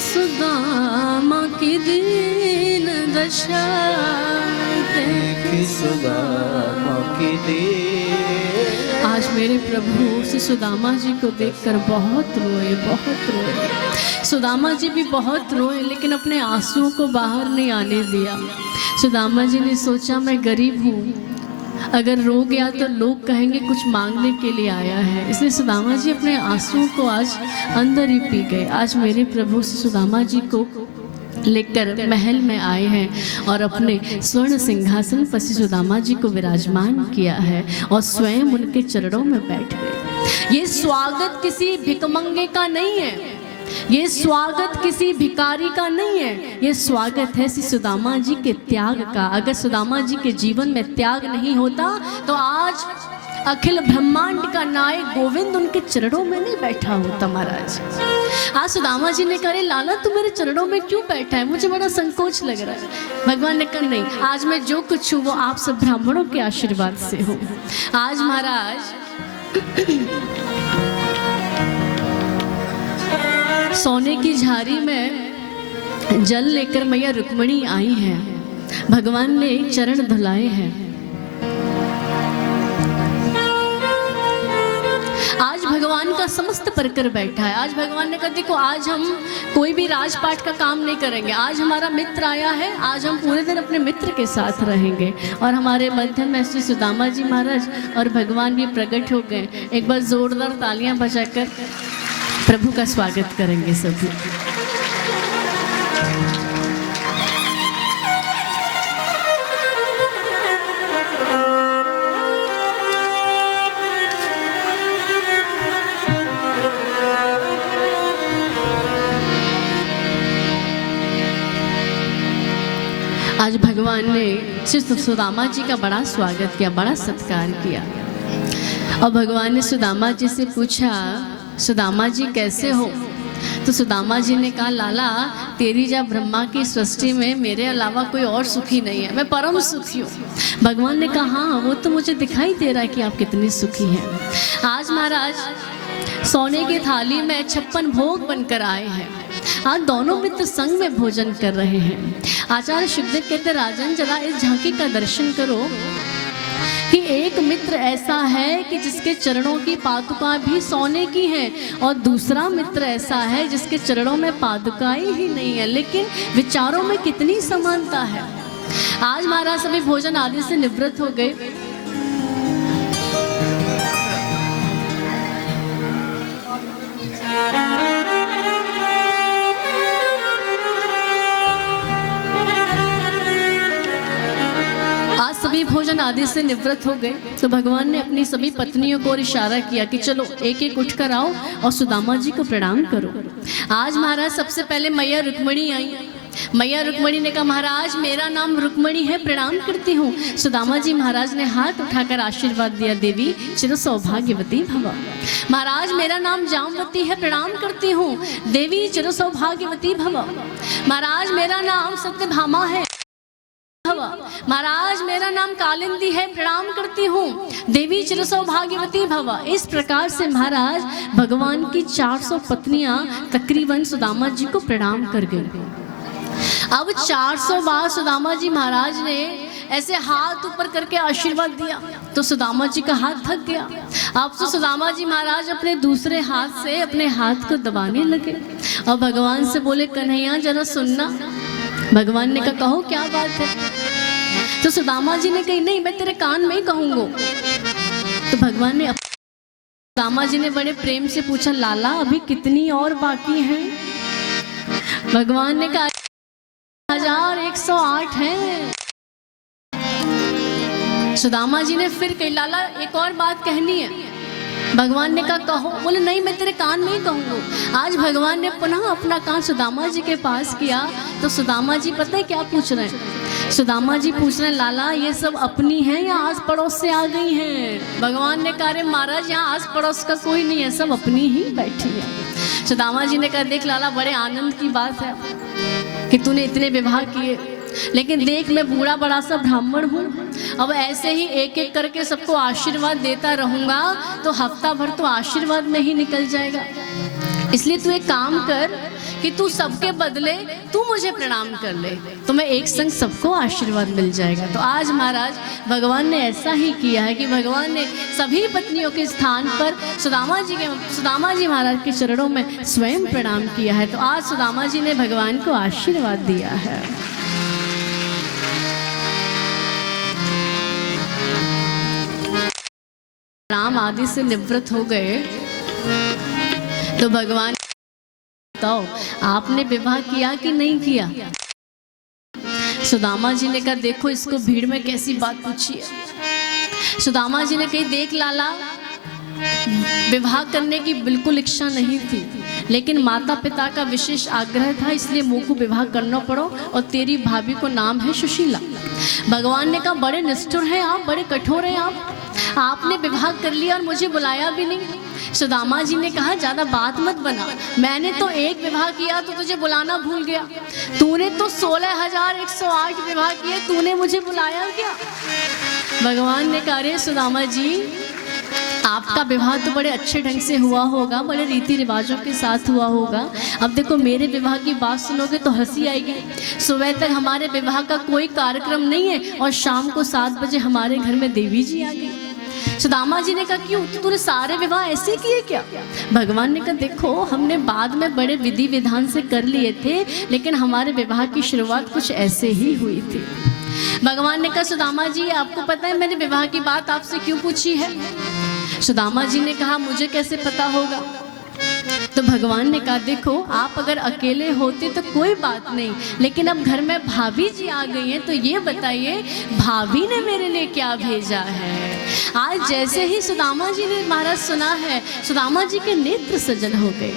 सुदामा की दीन दशा, देख सुदामा की दीन। आज मेरे प्रभु श्री सुदामा जी को देखकर बहुत रोए, बहुत रोए। सुदामा जी भी बहुत रोए, लेकिन अपने आंसुओं को बाहर नहीं आने दिया। सुदामा जी ने सोचा मैं गरीब हूँ, अगर रो गया तो लोग कहेंगे कुछ मांगने के लिए आया है, इसलिए सुदामा जी अपने आंसुओं को आज अंदर ही पी गए। आज मेरे प्रभु सुदामा जी को लेकर महल में आए हैं और अपने स्वर्ण सिंहासन पर सुदामा जी को विराजमान किया है और स्वयं उनके चरणों में बैठ गए। ये स्वागत किसी भिकमंगे का नहीं है, ये स्वागत किसी भिखारी का नहीं है, ये स्वागत है श्री सुदामा जी के त्याग का। अगर सुदामा जी के जीवन में त्याग नहीं होता तो आज अखिल ब्रह्मांड का नायक गोविंद उनके चरणों में नहीं बैठा होता महाराज। आज सुदामा जी ने कहा लाला तू मेरे चरणों में क्यों बैठा है, मुझे बड़ा संकोच लग रहा है। भगवान ने कहा नहीं, आज मैं जो कुछ हूँ वो आप सब ब्राह्मणों के आशीर्वाद से हूँ। आज महाराज सोने की झारी में जल लेकर मैया रुक्मिणी आई हैं, भगवान ने चरण धुलाए हैं। आज भगवान का समस्त परकर बैठा है। आज भगवान ने कहा देखो आज हम कोई भी राजपाट का काम नहीं करेंगे, आज हमारा मित्र आया है, आज हम पूरे दिन अपने मित्र के साथ रहेंगे। और हमारे मध्य में श्री सुदामा जी महाराज और भगवान भी प्रकट हो गए। एक बार जोरदार तालियां बजाकर प्रभु का स्वागत करेंगे सभी। आज भगवान ने श्री सुदामा जी का बड़ा स्वागत किया, बड़ा सत्कार किया। और भगवान ने सुदामा जी से पूछा सुदामा जी कैसे हो? तो सुदामा जी ने कहा लाला तेरी जब ब्रह्मा की सृष्टि में मेरे अलावा कोई और सुखी नहीं है, मैं परम सुखी हूँ। भगवान ने कहा हाँ वो तो मुझे दिखाई दे रहा है कि आप कितने सुखी हैं। आज महाराज सोने की थाली में 56 भोग बनकर आए हैं। आज दोनों मित्र संग में भोजन कर रहे हैं। आचार्य शुकदेव कहते राजन जरा इस झांकी का दर्शन करो कि एक मित्र ऐसा है कि जिसके चरणों की पादुका भी सोने की हैं और दूसरा मित्र ऐसा है जिसके चरणों में पादुकाएं ही नहीं है, लेकिन विचारों में कितनी समानता है। आज महाराज सभी भोजन आदि से निवृत्त हो गए। सभी भोजन आदि से निवृत्त हो गए तो भगवान ने अपनी सभी पत्नियों को इशारा किया कि चलो एक एक उठ कर आओ और सुदामा जी को प्रणाम करो। आज महाराज सबसे पहले मैया रुक्मिणी आई। मैया रुक्मिणी ने कहा महाराज मेरा नाम रुक्मिणी है, प्रणाम करती हूँ। सुदामा जी महाराज ने हाथ उठाकर आशीर्वाद दिया, देवी चिर सौभाग्यवती भव। महाराज मेरा नाम जामवती है, प्रणाम करती हूँ, देवी चिर सौभाग्यवती भव। महाराज मेरा नाम सत्यभामा है, महाराज मेरा नाम कालिंदी है, प्रणाम करती हूँ, देवी चिर सौभाग्यवती भव। इस प्रकार से महाराज भगवान की 400 पत्नियां तकरीबन सुदामा जी को प्रणाम कर गई। अब 400 बार सुदामा जी महाराज ने ऐसे हाथ ऊपर करके आशीर्वाद दिया तो सुदामा जी का हाथ थक गया। अब तो सुदामा जी महाराज अपने दूसरे हाथ से अपने हाथ को दबाने लगे और भगवान से बोले कन्हैया जरा सुनना। भगवान ने कहो क्या बात है? तो सुदामा जी ने कही नहीं मैं तेरे कान में ही कहूँगा। तो भगवान ने सुदामा जी ने बड़े प्रेम से पूछा लाला अभी कितनी और बाकी हैं? भगवान ने कहा 1108 हैं। सुदामा जी ने फिर कही लाला एक और बात कहनी है। भगवान ने कहा कहो। बोले नहीं मैं तेरे कान में ही कहूँगा। आज भगवान ने पुनः अपना कान सुदामा जी के पास किया तो सुदामा जी पता है क्या पूछ रहे हैं? सुदामा जी पूछ रहे हैं लाला ये सब अपनी हैं या आस पड़ोस से आ गई हैं? भगवान ने कहा महाराज यहाँ आस पड़ोस का कोई नहीं है, सब अपनी ही बैठी है। सुदामा जी ने कहा देख लाला बड़े आनंद की बात है कि तूने इतने विवाह किए, लेकिन देख मैं बूढ़ा बड़ा सा ब्राह्मण हूँ, अब ऐसे ही एक एक करके सबको आशीर्वाद देता रहूँगा तो हफ्ता भर तो आशीर्वाद में ही निकल जाएगा। इसलिए तू एक काम कर कि तू सबके बदले तू मुझे प्रणाम कर ले, तो मैं एक संग सबको आशीर्वाद मिल जाएगा। तो आज महाराज भगवान ने ऐसा ही किया है कि भगवान ने सभी पत्नियों के स्थान पर सुदामा जी महाराज के चरणों में स्वयं प्रणाम किया है। तो आज सुदामा जी ने भगवान को आशीर्वाद दिया है। राम आदि से निवृत्त हो गए तो भगवान बताओ आपने विवाह किया कि नहीं किया? सुदामा जी ने कहा देखो इसको भीड़ में कैसी बात पूछी है। सुदामा जी ने कही देख लाला, विवाह करने की बिल्कुल इच्छा नहीं थी, लेकिन माता पिता का विशेष आग्रह था, इसलिए मुँह को विवाह करना पड़ो, और तेरी भाभी को नाम है सुशीला। भगवान ने कहा बड़े निष्ठुर हैं आप, बड़े कठोर हैं आपने विवाह कर लिया और मुझे बुलाया भी नहीं। सुदामा जी ने कहा ज़्यादा बात मत बना, मैंने तो एक विवाह किया तो तुझे बुलाना भूल गया, तूने तो 16,108 विवाह किए, तूने मुझे बुलाया क्या? भगवान ने कहा रे सुदामा जी, आपका विवाह तो बड़े अच्छे ढंग से हुआ होगा, बड़े रीति रिवाजों के साथ हुआ होगा। अब देखो मेरे विवाह की बात सुनोगे तो हंसी आएगी। सुबह तक हमारे विवाह का कोई कार्यक्रम नहीं है और शाम को 7 बजे हमारे घर में देवी जी आ गई। सुदामा जी ने कहा क्यों, तूने सारे विवाह ऐसे किए क्या? भगवान ने कहा देखो हमने बाद में बड़े विधि विधान से कर लिए थे, लेकिन हमारे विवाह की शुरुआत कुछ ऐसे ही हुई थी। भगवान ने कहा सुदामा जी आपको पता है मैंने विवाह की बात आपसे क्यों पूछी है? सुदामा जी ने कहा मुझे कैसे पता होगा? तो भगवान ने कहा देखो आप अगर अकेले होते तो कोई बात नहीं, लेकिन अब घर में भाभी जी आ गई हैं, तो ये बताइए भाभी ने मेरे लिए क्या भेजा है? आज जैसे ही सुदामा जी ने महाराज सुना है, सुदामा जी के नेत्र सजल हो गए।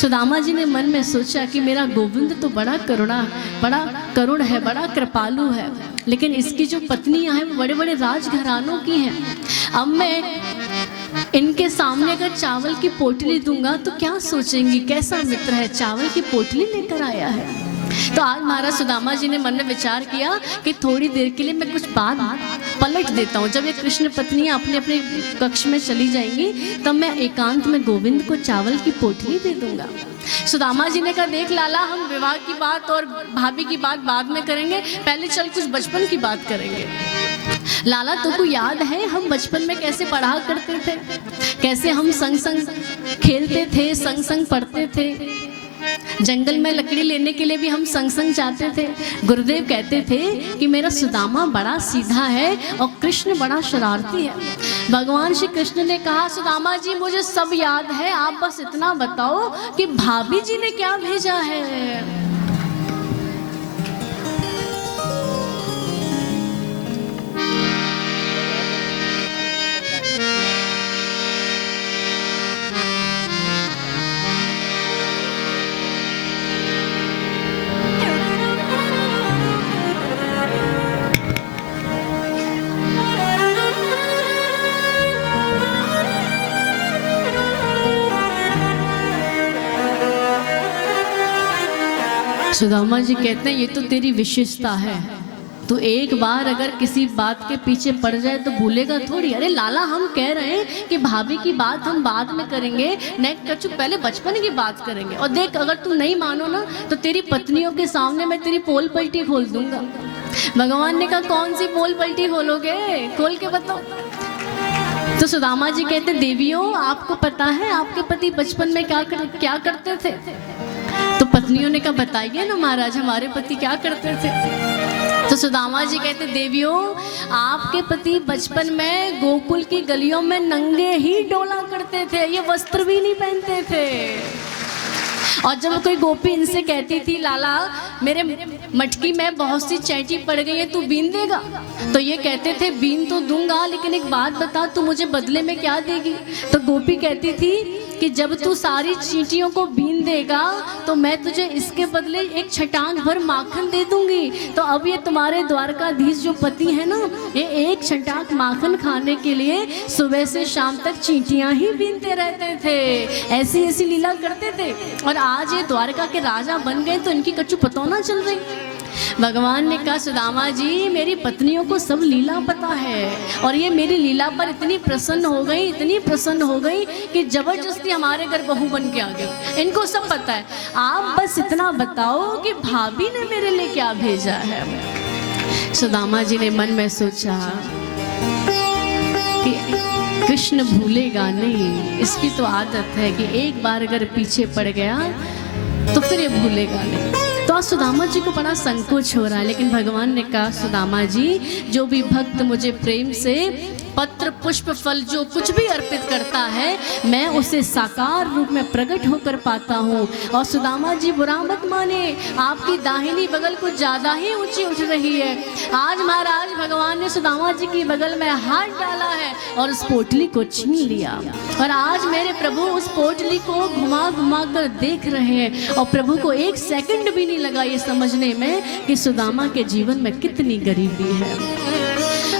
सुदामा जी ने मन में सोचा कि मेरा गोविंद तो बड़ा करुण है, बड़ा कृपालु है, लेकिन इसकी जो पत्नियां हैं वो बड़े बड़े राजघरानों की हैं। अब मैं इनके सामने अगर चावल की पोटली दूंगा तो क्या सोचेंगी, कैसा मित्र है, चावल की पोटली लेकर आया है। तो आज महाराज सुदामा जी ने मन में विचार किया कि थोड़ी देर के लिए मैं कुछ बात पलट देता हूँ। जब ये कृष्ण पत्नियां अपने अपने कक्ष में चली जाएंगी तब मैं एकांत में गोविंद को चावल की पोटली दे दूंगा। सुदामा जी ने कहा देख लाला, हम विवाह की बात और भाभी की बात बाद में करेंगे, पहले चल कुछ बचपन की बात करेंगे। लाला तुमको याद है हम बचपन में कैसे पढ़ा करते थे, कैसे हम संग संग खेलते थे, संग संग पढ़ते थे, जंगल में लकड़ी लेने के लिए भी हम संग संग जाते थे। गुरुदेव कहते थे कि मेरा सुदामा बड़ा सीधा है और कृष्ण बड़ा शरारती है। भगवान श्री कृष्ण ने कहा सुदामा जी मुझे सब याद है, आप बस इतना बताओ कि भाभी जी ने क्या भेजा है। सुदामा जी कहते हैं ये तो तेरी विशेषता है, तो एक बार अगर किसी बात के पीछे पड़ जाए तो भूलेगा थोड़ी। अरे लाला हम कह रहे हैं कि भाभी की बात हम बाद में करेंगे, नेक्स्ट कछु पहले बचपन की बात करेंगे। और देख अगर तू नहीं मानो ना तो तेरी पत्नियों के सामने मैं तेरी पोल पलटी खोल दूंगा। भगवान ने कहा कौन सी पोल पलटी खोलोगे, खोल के बताओ। तो सुदामा जी कहते देवियों आपको पता है आपके पति बचपन में क्या करते थे? तो पत्नियों ने कहा बताइए ना महाराज हमारे पति क्या करते थे। तो सुदामा जी कहते देवियों आपके पति बचपन में गोकुल की गलियों में नंगे ही डोला करते थे, ये वस्त्र भी नहीं पहनते थे। और जब कोई गोपी इनसे कहती थी लाला मेरे मटकी में बहुत सी चैंटी पड़ गई है, तू बीन देगा? तो ये कहते थे बीन तो दूंगा, लेकिन एक बात बता तू मुझे बदले में क्या देगी? तो गोपी कहती थी कि जब तू सारी चींटियों को बीन देगा तो मैं तुझे इसके बदले एक छटांग भर माखन दे दूंगी। तो अब ये तुम्हारे द्वारकाधीश जो पति है ना, ये एक छटांग माखन खाने के लिए सुबह से शाम तक चींटियां ही बीनते रहते थे, ऐसी ऐसी लीला करते थे। और आज ये द्वारका के राजा बन गए तो इनकी कछु पता ना चल रही। भगवान ने कहा सुदामा जी मेरी पत्नियों को सब लीला पता है और ये मेरी लीला पर इतनी प्रसन्न हो गई कि जबरदस्ती हमारे घर बहू बन के आ गई। इनको सब पता है, आप बस इतना बताओ कि भाभी ने मेरे लिए क्या भेजा है। सुदामा जी ने मन में सोचा कि कृष्ण भूलेगा नहीं, इसकी तो आदत है कि एक बार अगर पीछे पड़ गया तो फिर ये भूलेगा नहीं। तो आज सुदामा जी को बड़ा संकोच हो रहा है, लेकिन भगवान ने कहा सुदामा जी जो भी भक्त मुझे प्रेम से पत्र पुष्प फल जो कुछ भी अर्पित करता है मैं उसे साकार रूप में प्रकट होकर पाता हूँ। और सुदामा जी बुरा मत माने, आपकी दाहिनी बगल कुछ ज्यादा ही ऊंची उठ रही है। आज महाराज भगवान ने सुदामा जी की बगल में हाथ डाला है और उस पोटली को छीन लिया और आज मेरे प्रभु उस पोटली को घुमा घुमा कर देख रहे हैं और प्रभु को एक सेकंड भी नहीं लगा ये समझने में कि सुदामा के जीवन में कितनी गरीबी है।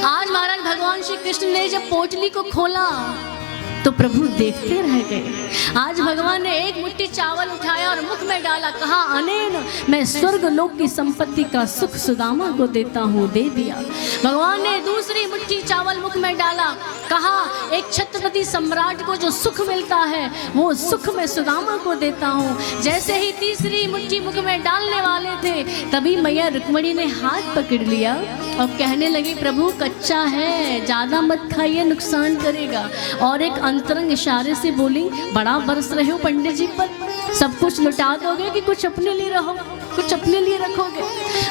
आज महाराज भगवान श्री कृष्ण ने जब पोटली को खोला तो प्रभु देखते रह गए। आज भगवान ने एक मुट्ठी चावल उठाया और मुख में डाला, कहा अनेन मैं स्वर्ग लोक की संपत्ति का सुख सुदामा को देता हूँ, दे दिया। भगवान ने दूसरी मुट्ठी चावल मुख में डाला, कहा एक छत्रपति सम्राट को जो सुख मिलता है वो सुख मैं सुदामा को देता हूँ। जैसे ही तीसरी मुट्ठी मुख में डालने वाले थे तभी मैया रुक्मिणी ने हाथ पकड़ लिया और कहने लगी प्रभु कच्चा है, ज्यादा मत खाइए, नुकसान करेगा। और एक अंतरंग इशारे से बोली बड़ा बरस रहे हो पंडित जी पर, सब कुछ लुटा दोगे कि कुछ अपने लिए रहो, कुछ अपने लिए रखोगे।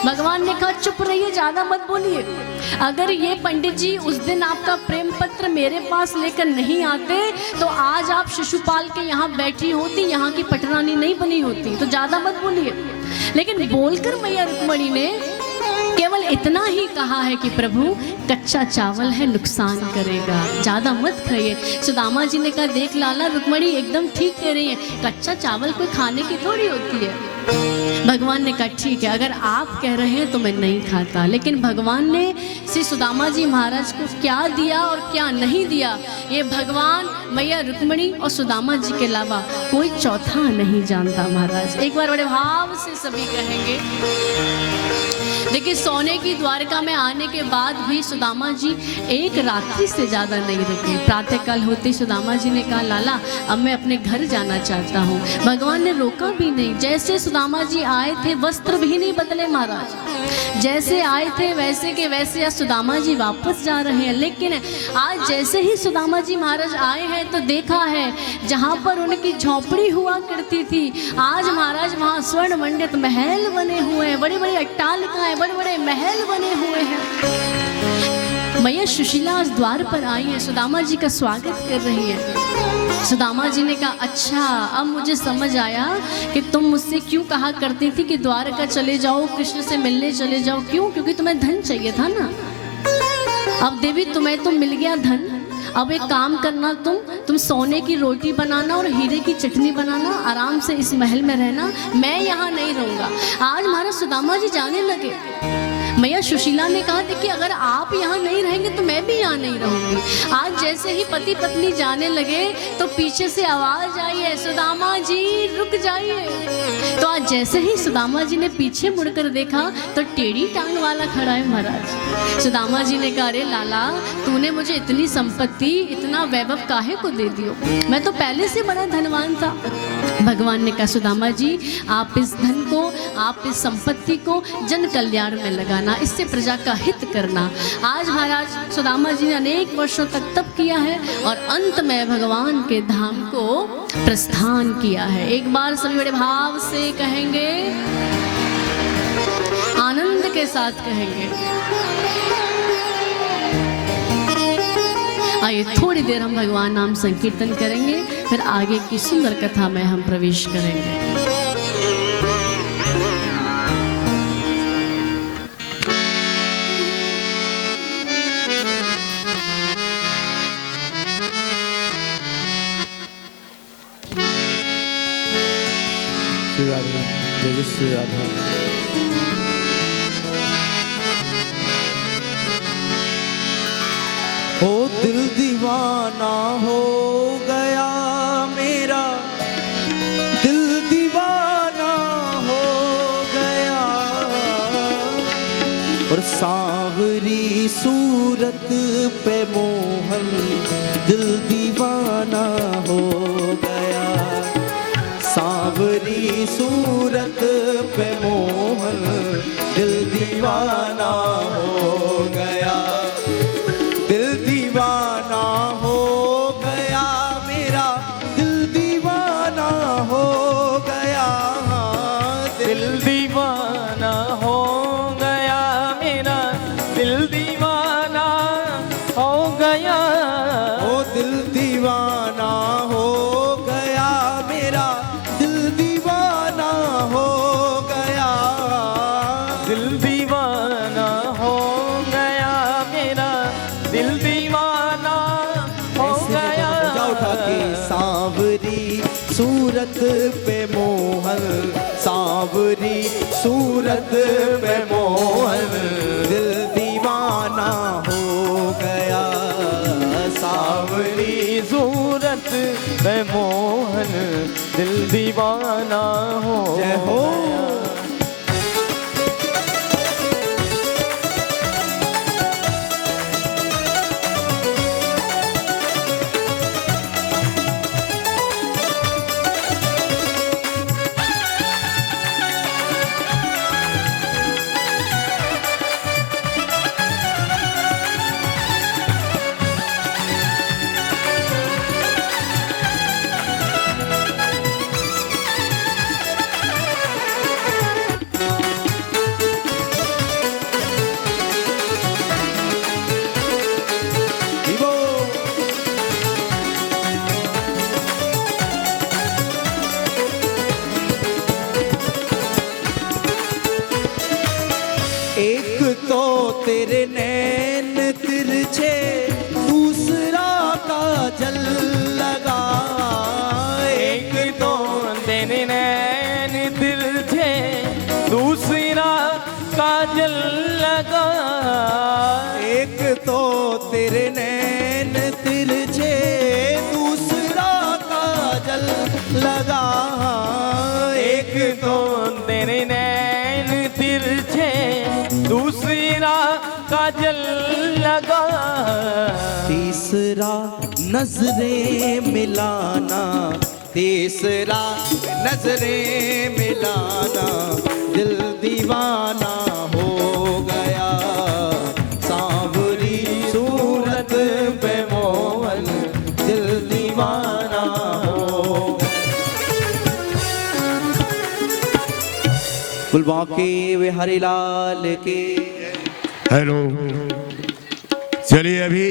भगवान ने कहा चुप रहिए, ज्यादा मत बोलिए। अगर ये पंडित जी उस दिन आपका प्रेम पत्र मेरे पास लेकर नहीं आते तो आज आप शिशुपाल के यहाँ बैठी होती, यहाँ की पटरानी नहीं बनी होती। तो ज्यादा मत बोलिए। लेकिन बोलकर मैया रुक्मिणी ने केवल इतना ही कहा है कि प्रभु कच्चा चावल है, नुकसान करेगा, ज्यादा मत खाइए। सुदामा जी ने कहा देख लाला रुक्मिणी एकदम ठीक कह रही है, कच्चा चावल कोई खाने की थोड़ी होती है। भगवान ने कहा ठीक है, अगर आप कह रहे हैं तो मैं नहीं खाता। लेकिन भगवान ने श्री सुदामा जी महाराज को क्या दिया और क्या नहीं दिया ये भगवान, मैया रुक्मिणी और सुदामा जी के अलावा कोई चौथा नहीं जानता। महाराज एक बार बड़े भाव से सभी कहेंगे। देखिए सोने की द्वारका में आने के बाद भी सुदामा जी एक रात्रि से ज़्यादा नहीं रुके। प्रातःकाल होते सुदामा जी ने कहा लाला अब मैं अपने घर जाना चाहता हूँ। भगवान ने रोका भी नहीं। जैसे सुदामा जी आए थे वस्त्र भी नहीं बदले महाराज, जैसे आए थे वैसे के वैसे आज सुदामा जी वापस जा रहे हैं। लेकिन आज जैसे ही सुदामा जी महाराज आए हैं तो देखा है जहाँ पर उनकी झोपड़ी हुआ करती थी आज महाराज वहाँ स्वर्ण मंडित महल बने हुए हैं, बड़ी बड़ी अट्टालिकाएं, बड़े बड़े महल बने हुए हैं। मैया सुशीला आज द्वार पर आई है, सुदामा जी का स्वागत कर रही है। सुदामा जी ने कहा अच्छा अब मुझे समझ आया कि तुम मुझसे क्यों कहा करती थी कि द्वारका चले जाओ, कृष्ण से मिलने चले जाओ। क्यों? क्योंकि तुम्हें धन चाहिए था ना। अब देवी तुम्हें तो मिल गया धन, अब एक काम करना तुम सोने की रोटी बनाना और हीरे की चटनी बनाना, आराम से इस महल में रहना, मैं यहाँ नहीं रहूँगा। आज महाराज सुदामा जी जाने लगे। मैया सुशीला ने कहा देखिए अगर आप यहाँ नहीं रहेंगे तो मैं भी यहाँ नहीं रहूँगी। आज जैसे ही पति पत्नी जाने लगे तो पीछे से आवाज आई है सुदामा जी रुक जाइए। तो आज जैसे ही सुदामा जी ने पीछे मुड़कर देखा तो टेढ़ी टांग वाला खड़ा है महाराज। सुदामा जी ने कहा अरे लाला तूने मुझे इतनी संपत्ति इतना वैभव काहे को दे दियो, मैं तो पहले से बड़ा धनवान था। भगवान ने कहा सुदामा जी आप इस धन को, आप इस संपत्ति को जन कल्याण में लगाना, इससे प्रजा का हित करना। आज महाराज सुदामा जी ने अनेक वर्षों तक तप किया है और अंत में भगवान के धाम को प्रस्थान किया है। एक बार सभी बड़े भाव से कहेंगे, आनंद के साथ कहेंगे। आइए थोड़ी देर हम भगवान नाम संकीर्तन करेंगे, फिर आगे की सुंदर कथा में हम प्रवेश करेंगे। जय श्री राधा। ओ दिल दीवाना हो गया मेरा, दिल दीवाना हो गया। और सांवरी सूरत पे मोहन दिल दीवाना हो गया। सांवरी सूरत पे मोहन दिल दीवाना हो गया। दिल दीवाना हो गया मेरा, दिल दीवाना हो गया। दिल दीवाना हो गया मेरा, दिल दीवाना हो गया। ओ दिल दीवाना हो गया मेरा, दिल दीवाना हो गया। दिल दीवाना हो गया मेरा, दिल दीवाना हो गया। जा उठा के सांवरी सूरत पे मोहन, सांवरी सूरत पे मोहन दिल दीवाना हो गया। सांवरी सूरत में मोहन दिल दीवाना हो जय हो। विवो एक तो तेरे नैन तिरछे, दूसरा काजल लगा। एक तो तेरे नैन दिल थे, दूसरा काजल लगा। एक तो तेरे नैन तिरछे, दूसरा काजल लगा। एक तो तेरे नैन तिरछे, दूसरा काजल लगा। तीसरा नजरें मिलाना, तीसरा नजरें मिलाना दिल दीवाना हो गया। सांवरी सूरत पे मोहन दिल दीवाना हो। कुलबाके वे हरिलाल के। हेलो, चलिए अभी